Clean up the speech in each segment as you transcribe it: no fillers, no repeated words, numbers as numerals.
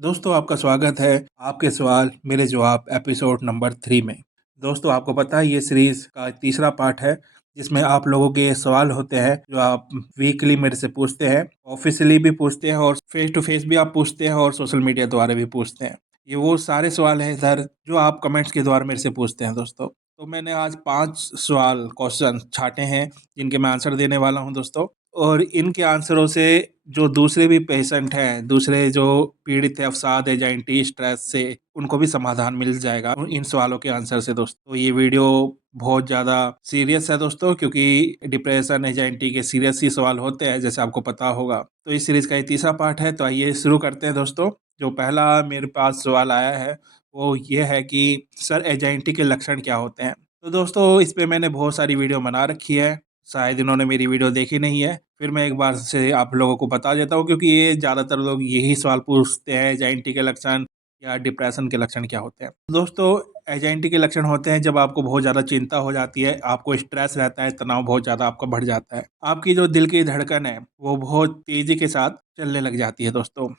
दोस्तों आपका स्वागत है आपके सवाल मेरे जवाब एपिसोड नंबर 3 में। दोस्तों आपको पता है ये सीरीज़ का तीसरा पार्ट है जिसमें आप लोगों के सवाल होते हैं जो आप वीकली मेरे से पूछते हैं, ऑफिशियली भी पूछते हैं और फेस टू फेस भी आप पूछते हैं और सोशल मीडिया द्वारा भी पूछते हैं। ये वो सारे सवाल हैं सर जो आप कमेंट्स के द्वारा मेरे से पूछते हैं दोस्तों। तो मैंने आज 5 सवाल क्वेश्चन छाँटे हैं जिनके मैं आंसर देने वाला हूँ दोस्तों। और इनके आंसरों से जो दूसरे भी पेशेंट हैं, दूसरे जो पीड़ित हैं अवसाद, एंजाइटी, स्ट्रेस से, उनको भी समाधान मिल जाएगा इन सवालों के आंसर से दोस्तों। तो ये वीडियो बहुत ज़्यादा सीरियस है दोस्तों क्योंकि डिप्रेशन, एंजाइटी के सीरियस ही सवाल होते हैं जैसे आपको पता होगा। तो इस सीरीज़ का ये तीसरा पार्ट है, तो आइए शुरू करते हैं दोस्तों। जो पहला मेरे पास सवाल आया है वो ये है कि सर एंजाइटी के लक्षण क्या होते हैं? तो दोस्तों इस पे मैंने बहुत सारी वीडियो बना रखी है, शायद इन्होंने मेरी वीडियो देखी नहीं है। फिर मैं एक बार से आप लोगों को बता देता हूँ क्योंकि ये ज़्यादातर लोग यही सवाल पूछते हैं, एंजाइटी के लक्षण या डिप्रेशन के लक्षण क्या होते हैं। दोस्तों एंजाइटी के लक्षण होते हैं जब आपको बहुत ज़्यादा चिंता हो जाती है, आपको स्ट्रेस रहता है, तनाव बहुत ज़्यादा आपका बढ़ जाता है। आपकी जो दिल की धड़कन है वो बहुत तेज़ी के साथ चलने लग जाती है दोस्तों।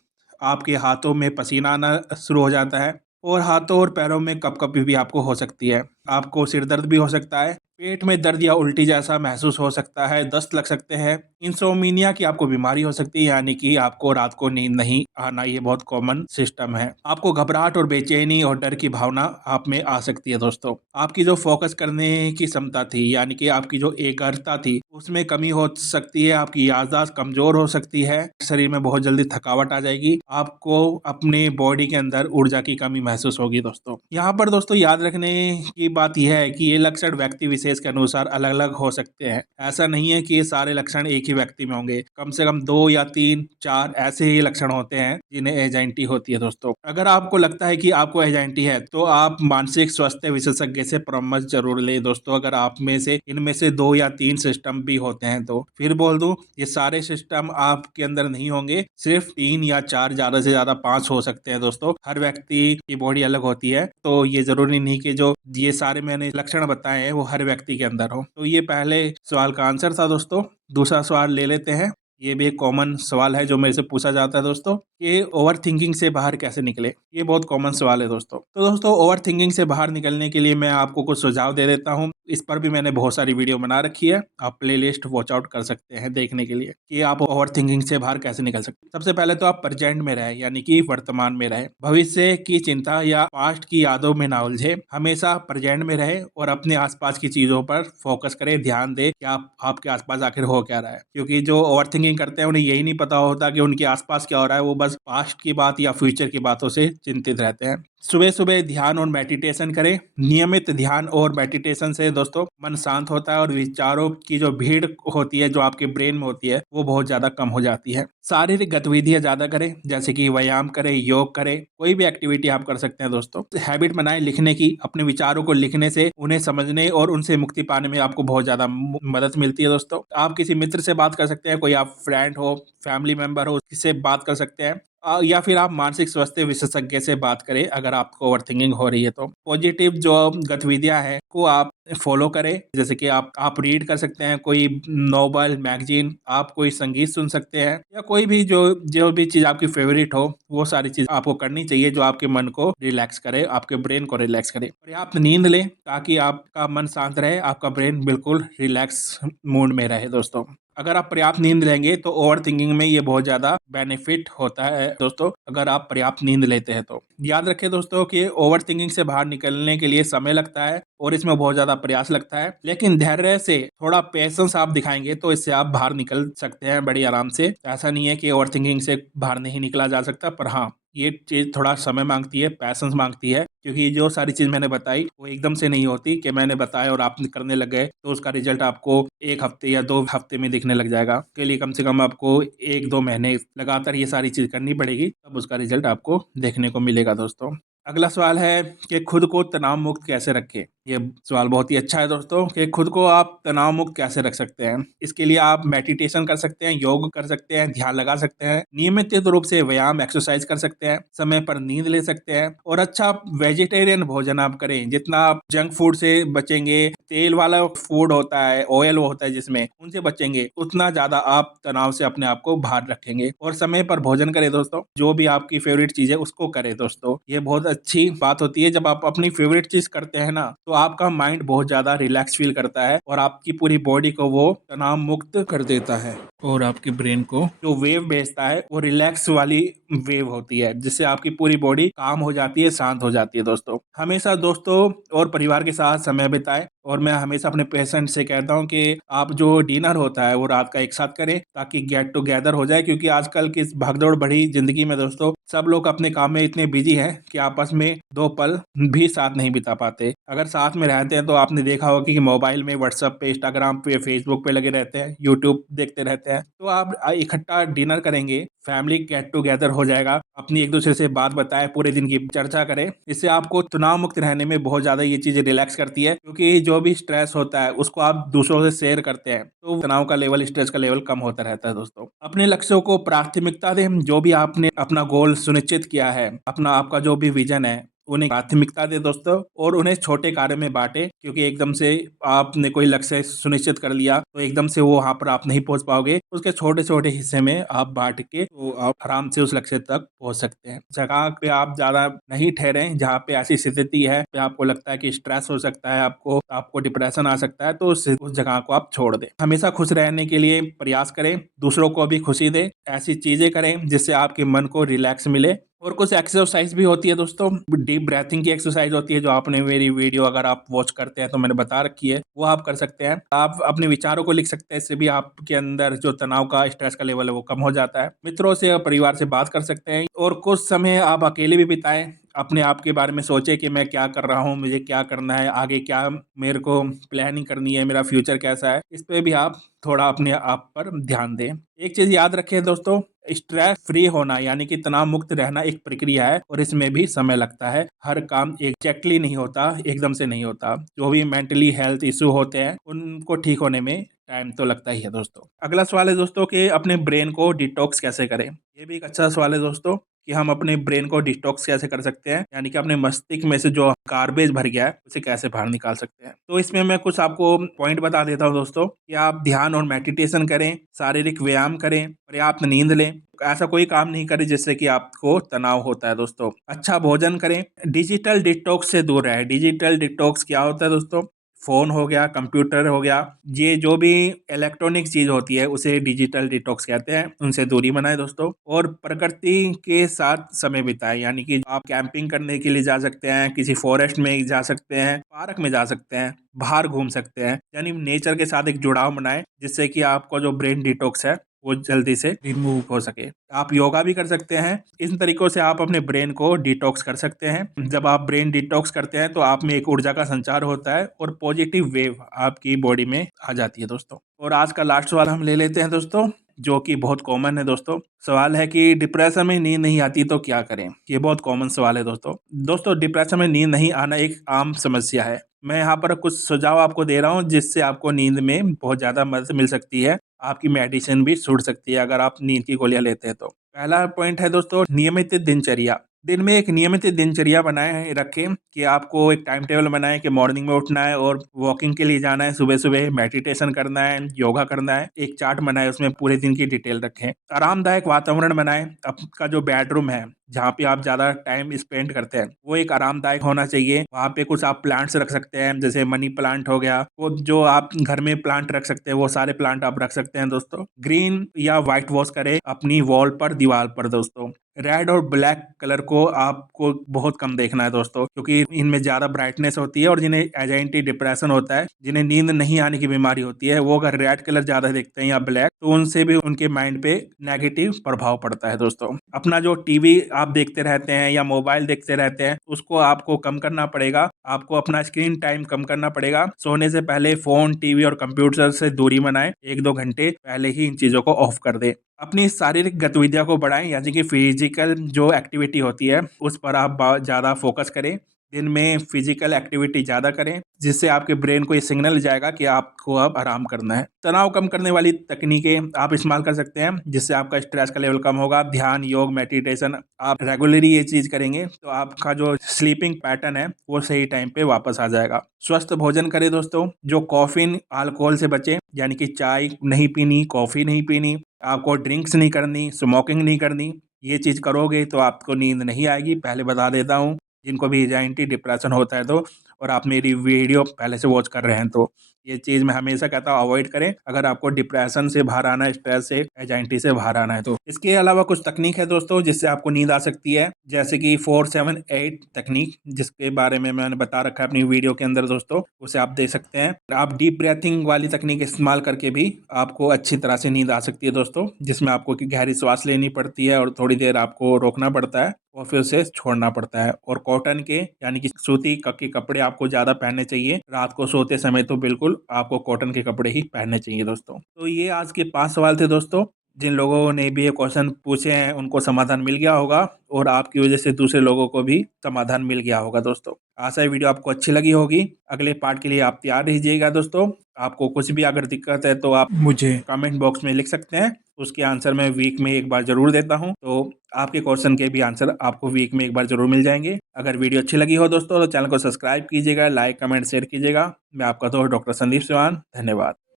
आपके हाथों में पसीना आना शुरू हो जाता है और हाथों और पैरों में कँपकपी भी आपको हो सकती है। आपको सिर दर्द भी हो सकता है, पेट में दर्द या उल्टी जैसा महसूस हो सकता है, दस्त लग सकते हैं। इंसोम्निया की आपको बीमारी हो सकती है यानी कि आपको रात को नींद नहीं आना, ये बहुत कॉमन सिस्टम है। आपको घबराहट और बेचैनी और डर की भावना आप में आ सकती है दोस्तों। आपकी जो फोकस करने की क्षमता थी यानी कि आपकी जो एकाग्रता थी उसमें कमी हो सकती है, आपकी याददाश्त कमजोर हो सकती है, शरीर में बहुत जल्दी थकावट आ जाएगी, आपको अपने बॉडी के अंदर ऊर्जा की कमी महसूस होगी दोस्तों। यहाँ पर दोस्तों याद रखने की बात यह है कि ये लक्षण व्यक्ति विशेष के अनुसार अलग अलग हो सकते हैं। ऐसा नहीं है कि ये सारे लक्षण एक ही व्यक्ति में होंगे, कम से कम 2 या 3 4 ऐसे ही लक्षण होते हैं जिन्हें एंजाइटी होती है दोस्तों। अगर आपको लगता है कि आपको एंजाइटी है तो आप मानसिक स्वास्थ्य विशेषज्ञ से परामर्श जरूर ले दोस्तों। अगर आप में से इनमें से 2 या 3 सिस्टम भी होते हैं तो फिर बोल दूं ये सारे सिस्टम आपके अंदर नहीं होंगे, सिर्फ 3 या 4 ज्यादा से ज्यादा 5 हो सकते हैं दोस्तों। हर व्यक्ति की बॉडी अलग होती है तो ये जरूरी नहीं कि जो ये सारे मैंने लक्षण बताए हैं वो हर व्यक्ति के अंदर हो। तो ये पहले सवाल का आंसर था दोस्तों। दूसरा सवाल ले लेते हैं। ये भी एक कॉमन सवाल है जो मेरे से पूछा जाता है दोस्तों कि ओवर थिंकिंग से बाहर कैसे निकले। ये बहुत कॉमन सवाल है दोस्तों। तो दोस्तों ओवर थिंकिंग से बाहर निकलने के लिए मैं आपको कुछ सुझाव दे देता हूँ। इस पर भी मैंने बहुत सारी वीडियो बना रखी है, आप प्लेलिस्ट वॉच आउट कर सकते हैं देखने के लिए कि आप ओवर थिंकिंग से बाहर कैसे निकल सकते हैं। सबसे पहले तो आप प्रेजेंट में रहे यानी कि वर्तमान में रहे, भविष्य की चिंता या पास्ट की यादों में ना उलझे, हमेशा प्रेजेंट में रहे और अपने आसपास की चीजों पर फोकस करें, ध्यान दे कि आपके आसपास आखिर हो क्या रहा है। क्योंकि जो ओवर थिंकिंग करते हैं उन्हें यही नहीं पता होता कि उनके आसपास क्या हो रहा है, वो बस पास्ट की बात या फ्यूचर की बातों से चिंतित रहते हैं। सुबह सुबह ध्यान और मेडिटेशन करें। नियमित ध्यान और मेडिटेशन से दोस्तों मन शांत होता है और विचारों की जो भीड़ होती है जो आपके ब्रेन में होती है वो बहुत ज्यादा कम हो जाती है। शारीरिक गतिविधियां ज्यादा करें जैसे कि व्यायाम करें, योग करें, कोई भी एक्टिविटी आप कर सकते हैं दोस्तों। हैबिट बनाएं लिखने की, अपने विचारों को लिखने से उन्हें समझने और उनसे मुक्ति पाने में आपको बहुत ज्यादा मदद मिलती है दोस्तों। आप किसी मित्र से बात कर सकते हैं, कोई आप फ्रेंड हो, फैमिली मेंबर हो, किससे बात कर सकते हैं। या फिर आप मानसिक स्वास्थ्य विशेषज्ञ से बात करें अगर आपको ओवरथिंकिंग हो रही है तो। पॉजिटिव जो गतिविधियां हैं को आप फॉलो करें जैसे कि आप रीड कर सकते हैं, कोई नोवेल, मैगजीन, आप कोई संगीत सुन सकते हैं या कोई भी जो जो भी चीज़ आपकी फेवरेट हो वो सारी चीज़ आपको करनी चाहिए जो आपके मन को रिलैक्स करे, आपके ब्रेन को रिलैक्स करे। पर्याप्त नींद लें ताकि आपका मन शांत रहे, आपका ब्रेन बिल्कुल रिलैक्स मूड में रहे दोस्तों। अगर आप पर्याप्त नींद लेंगे तो ओवर थिंकिंग में ये बहुत ज़्यादा बेनिफिट होता है दोस्तों, अगर आप पर्याप्त नींद लेते हैं तो। याद रखें दोस्तों कि ओवर थिंकिंग से बाहर निकलने के लिए समय लगता है और इसमें बहुत ज़्यादा प्रयास लगता है, लेकिन धैर्य से थोड़ा पेशेंस आप दिखाएंगे तो इससे आप बाहर निकल सकते हैं बड़ी आराम से। ऐसा नहीं है कि ओवर थिंकिंग से बाहर नहीं निकला जा सकता, पर हाँ ये चीज़ थोड़ा समय मांगती है, पैसेंस मांगती है, क्योंकि जो सारी चीज़ मैंने बताई वो एकदम से नहीं होती कि मैंने बताया और आप करने लग गए तो उसका रिजल्ट आपको 1 हफ्ते या 2 हफ्ते में दिखने लग जाएगा। उसके लिए कम से कम आपको 1-2 महीने लगातार ये सारी चीज़ करनी पड़ेगी, तब उसका रिजल्ट आपको देखने को मिलेगा दोस्तों। अगला सवाल है कि खुद को तनाव मुक्त कैसे रखें। ये सवाल बहुत ही अच्छा है दोस्तों कि खुद को आप तनाव मुक्त कैसे रख सकते हैं। इसके लिए आप मेडिटेशन कर सकते हैं, योग कर सकते हैं, ध्यान लगा सकते हैं, नियमित रूप से व्यायाम एक्सरसाइज कर सकते हैं, समय पर नींद ले सकते हैं और अच्छा वेजिटेरियन भोजन आप करें। जितना आप जंक फूड से बचेंगे, तेल वाला फूड होता है, ऑयल होता है जिसमें, उनसे बचेंगे, उतना ज़्यादा आप तनाव से अपने आप को बाहर रखेंगे। और समय पर भोजन करें दोस्तों, जो भी आपकी फेवरेट चीज़ है उसको करें दोस्तों। ये बहुत अच्छी बात होती है, जब आप अपनी फेवरेट चीज़ करते हैं ना, तो आपका माइंड बहुत ज़्यादा रिलैक्स फील करता है और आपकी पूरी बॉडी को वो तनाव मुक्त कर देता है और आपके ब्रेन को जो वेव भेजता है वो रिलैक्स वाली वेव होती है, जिससे आपकी पूरी बॉडी काम हो जाती है, शांत हो जाती है दोस्तों। हमेशा दोस्तों और परिवार के साथ समय बिताएं और मैं हमेशा अपने पेशेंट से कहता हूँ कि आप जो डिनर होता है वो रात का एक साथ करें ताकि गेट टुगेदर हो जाए, क्योंकि आजकल की इस भागदौड़ भरी जिंदगी में दोस्तों सब लोग अपने काम में इतने बिजी हैं कि आपस में 2 पल भी साथ नहीं बिता पाते। अगर साथ में रहते हैं तो आपने देखा होगा कि मोबाइल में व्हाट्सएप पे, इंस्टाग्राम पे, फेसबुक पे लगे रहते हैं, यूट्यूब देखते रहते हैं। तो आप इकट्ठा डिनर करेंगे, फैमिली गेट टुगेदर हो जाएगा, अपनी एक दूसरे से बात बताएं, पूरे दिन की चर्चा करें। इससे आपको तनाव मुक्त रहने में बहुत ज्यादा ये चीजें रिलैक्स करती है, क्योंकि जो भी स्ट्रेस होता है उसको आप दूसरों से शेयर करते हैं तो तनाव का लेवल, स्ट्रेस का लेवल कम होता रहता है दोस्तों। अपने लक्ष्यों को प्राथमिकता दें। जो भी आपने अपना गोल सुनिश्चित किया है, अपना आपका जो भी विजन है, उन्हें प्राथमिकता दे दोस्तों और उन्हें छोटे कार्य में बांटे, क्योंकि एकदम से आपने कोई लक्ष्य सुनिश्चित कर लिया तो एकदम से वो वहां पर आप नहीं पहुंच पाओगे। उसके छोटे छोटे हिस्से में आप बांट के तो आप आराम से उस लक्ष्य तक पहुंच सकते हैं। जगह पे आप ज्यादा नहीं ठहरे जहाँ पे ऐसी स्थिति है पे आपको लगता है कि स्ट्रेस हो सकता है, आपको आपको डिप्रेशन आ सकता है, तो उस जगह को आप छोड़ दें। हमेशा खुश रहने के लिए प्रयास करें, दूसरों को भी खुशी दें, ऐसी चीजें करें जिससे आपके मन को रिलैक्स मिले। और कुछ एक्सरसाइज भी होती है दोस्तों, डीप ब्रीथिंग की एक्सरसाइज होती है, जो आपने मेरी वीडियो अगर आप वॉच करते हैं तो मैंने बता रखी है, वो आप कर सकते हैं। आप अपने विचारों को लिख सकते हैं, इससे भी आपके अंदर जो तनाव का, स्ट्रेस का लेवल है वो कम हो जाता है। मित्रों से और परिवार से बात कर सकते हैं और कुछ समय आप अकेले भी बिताएं। अपने आप के बारे में सोचे कि मैं क्या कर रहा हूँ, मुझे क्या करना है, आगे क्या मेरे को प्लानिंग करनी है, मेरा फ्यूचर कैसा है, इस पे भी आप थोड़ा अपने आप पर ध्यान दें। एक चीज याद रखें दोस्तों, स्ट्रेस फ्री होना यानी कि तनाव मुक्त रहना एक प्रक्रिया है और इसमें भी समय लगता है। हर काम एग्जैक्टली नहीं होता, एकदम से नहीं होता। जो भी मेंटली हेल्थ इशू होते हैं उनको ठीक होने में टाइम तो लगता ही है दोस्तों। अगला सवाल है दोस्तों कि अपने ब्रेन को डिटॉक्स कैसे करें। ये भी एक अच्छा सवाल है दोस्तों कि हम अपने ब्रेन को डिटॉक्स कैसे कर सकते हैं, यानी कि अपने मस्तिष्क में से जो गार्बेज भर गया है उसे कैसे बाहर निकाल सकते हैं। तो इसमें मैं कुछ आपको पॉइंट बता देता हूँ दोस्तों कि आप ध्यान और मेडिटेशन करें, शारीरिक व्यायाम करें, पर्याप्त नींद लें, ऐसा कोई काम नहीं करें जिससे कि आपको तनाव होता है दोस्तों। अच्छा भोजन करें, डिजिटल डिटॉक्स से दूर रहें। डिजिटल डिटॉक्स क्या होता है दोस्तों? फोन हो गया, कंप्यूटर हो गया, ये जो भी इलेक्ट्रॉनिक चीज होती है उसे डिजिटल डिटॉक्स कहते हैं, उनसे दूरी बनाए दोस्तों। और प्रकृति के साथ समय बिताएं, यानी कि आप कैंपिंग करने के लिए जा सकते हैं, किसी फॉरेस्ट में जा सकते हैं, पार्क में जा सकते हैं, बाहर घूम सकते हैं, यानी नेचर के साथ एक जुड़ाव बनाएं जिससे कि आपका जो ब्रेन डिटॉक्स है वो जल्दी से रिमूव हो सके। आप योगा भी कर सकते हैं। इन तरीकों से आप अपने ब्रेन को डिटॉक्स कर सकते हैं। जब आप ब्रेन डिटॉक्स करते हैं तो आप में एक ऊर्जा का संचार होता है और पॉजिटिव वेव आपकी बॉडी में आ जाती है दोस्तों। और आज का लास्ट सवाल हम ले लेते हैं दोस्तों, जो कि बहुत कॉमन है दोस्तों। सवाल है कि डिप्रेशन में नींद नहीं आती तो क्या करें। ये बहुत कॉमन सवाल है दोस्तों। दोस्तों डिप्रेशन में नींद नहीं आना एक आम समस्या है। मैं यहाँ पर कुछ सुझाव आपको दे रहा हूँ जिससे आपको नींद में बहुत ज़्यादा मदद मिल सकती है। आपकी मेडिसिन भी छूट सकती है अगर आप नींद की गोलियां लेते हैं तो। पहला पॉइंट है दोस्तों, नियमित दिनचर्या। दिन में एक नियमित दिनचर्या बनाए रखें कि आपको एक टाइम टेबल बनाएं कि मॉर्निंग में उठना है और वॉकिंग के लिए जाना है, सुबह सुबह मेडिटेशन करना है, योगा करना है। एक चार्ट बनाएं, उसमें पूरे दिन की डिटेल रखें। आरामदायक वातावरण बनाएं। आपका जो बेडरूम है जहाँ पे आप ज़्यादा टाइम स्पेंड करते हैं वो एक आरामदायक होना चाहिए। वहाँ पे कुछ आप प्लांट्स रख सकते हैं, जैसे मनी प्लांट हो गया, वो जो आप घर में प्लांट रख सकते हैं वो सारे प्लांट आप रख सकते हैं दोस्तों। ग्रीन या व्हाइट वॉश करें अपनी वॉल पर, दीवार पर दोस्तों। रेड और ब्लैक कलर को आपको बहुत कम देखना है दोस्तों, क्योंकि इनमें ज्यादा ब्राइटनेस होती है और जिन्हें एजाइटी डिप्रेशन होता है, जिन्हें नींद नहीं आने की बीमारी होती है, वो अगर रेड कलर ज्यादा देखते हैं या ब्लैक, तो उनसे भी उनके माइंड पे नेगेटिव प्रभाव पड़ता है दोस्तों। अपना जो टीवी आप देखते रहते हैं या मोबाइल देखते रहते हैं उसको आपको कम करना पड़ेगा। आपको अपना स्क्रीन टाइम कम करना पड़ेगा। सोने से पहले फोन, टीवी और कंप्यूटर से दूरी बनाएं। 1-2 घंटे पहले ही इन चीजों को ऑफ कर दें। अपनी शारीरिक गतिविधियों को बढ़ाएं, यानी कि फिजिकल जो एक्टिविटी होती है उस पर आप ज़्यादा फोकस करें। दिन में फिजिकल एक्टिविटी ज़्यादा करें, जिससे आपके ब्रेन को ये सिग्नल जाएगा कि आपको अब आराम करना है। तनाव कम करने वाली तकनीकें आप इस्तेमाल कर सकते हैं, जिससे आपका स्ट्रेस का लेवल कम होगा। ध्यान, योग, मेडिटेशन आप रेगुलरली ये चीज़ करेंगे तो आपका जो स्लीपिंग पैटर्न है वो सही टाइम पे वापस आ जाएगा। स्वस्थ भोजन करें दोस्तों, जो कैफ़ीन, अल्कोहल से बचें, यानी कि चाय नहीं पीनी, कॉफ़ी नहीं पीनी, आपको ड्रिंक्स नहीं करनी, स्मोकिंग नहीं करनी। ये चीज़ करोगे तो आपको नींद नहीं आएगी, पहले बता देता हूँ। जिनको भी एंजाइटी डिप्रेशन होता है तो, और आप मेरी वीडियो पहले से वॉच कर रहे हैं तो ये चीज़ मैं हमेशा कहता हूँ अवॉइड करें, अगर आपको डिप्रेशन से बाहर आना है, स्ट्रेस से, एंजाइटी से बाहर आना है तो। इसके अलावा कुछ तकनीक है दोस्तों जिससे आपको नींद आ सकती है, जैसे कि 4-7-8 तकनीक, जिसके बारे में मैंने बता रखा है अपनी वीडियो के अंदर दोस्तों, उसे आप देख सकते हैं। आप डीप ब्रीथिंग वाली तकनीक इस्तेमाल करके भी आपको अच्छी तरह से नींद आ सकती है दोस्तों, जिसमें आपको की गहरी सांस लेनी पड़ती है और थोड़ी देर आपको रोकना पड़ता है और फिर उसे छोड़ना पड़ता है। और कॉटन के, यानी कि सूती के कपड़े आपको ज़्यादा पहनने चाहिए। रात को सोते समय तो बिल्कुल आपको कॉटन के कपड़े ही पहनने चाहिए दोस्तों। तो ये आज के 5 सवाल थे दोस्तों। जिन लोगों ने भी ये क्वेश्चन पूछे हैं उनको समाधान मिल गया होगा, और आपकी वजह से दूसरे लोगों को भी समाधान मिल गया होगा दोस्तों। आशा है वीडियो आपको अच्छी लगी होगी। अगले पार्ट के लिए आप तैयार रहिएगा दोस्तों। आपको कुछ भी अगर दिक्कत है तो आप मुझे कमेंट बॉक्स में लिख सकते हैं, उसके आंसर मैं वीक में एक बार ज़रूर देता हूं। तो आपके क्वेश्चन के भी आंसर आपको वीक में एक बार ज़रूर मिल जाएंगे। अगर वीडियो अच्छी लगी हो दोस्तों तो चैनल को सब्सक्राइब कीजिएगा, लाइक, कमेंट, शेयर कीजिएगा। मैं आपका दोस्त डॉक्टर संदीप सिवान, धन्यवाद।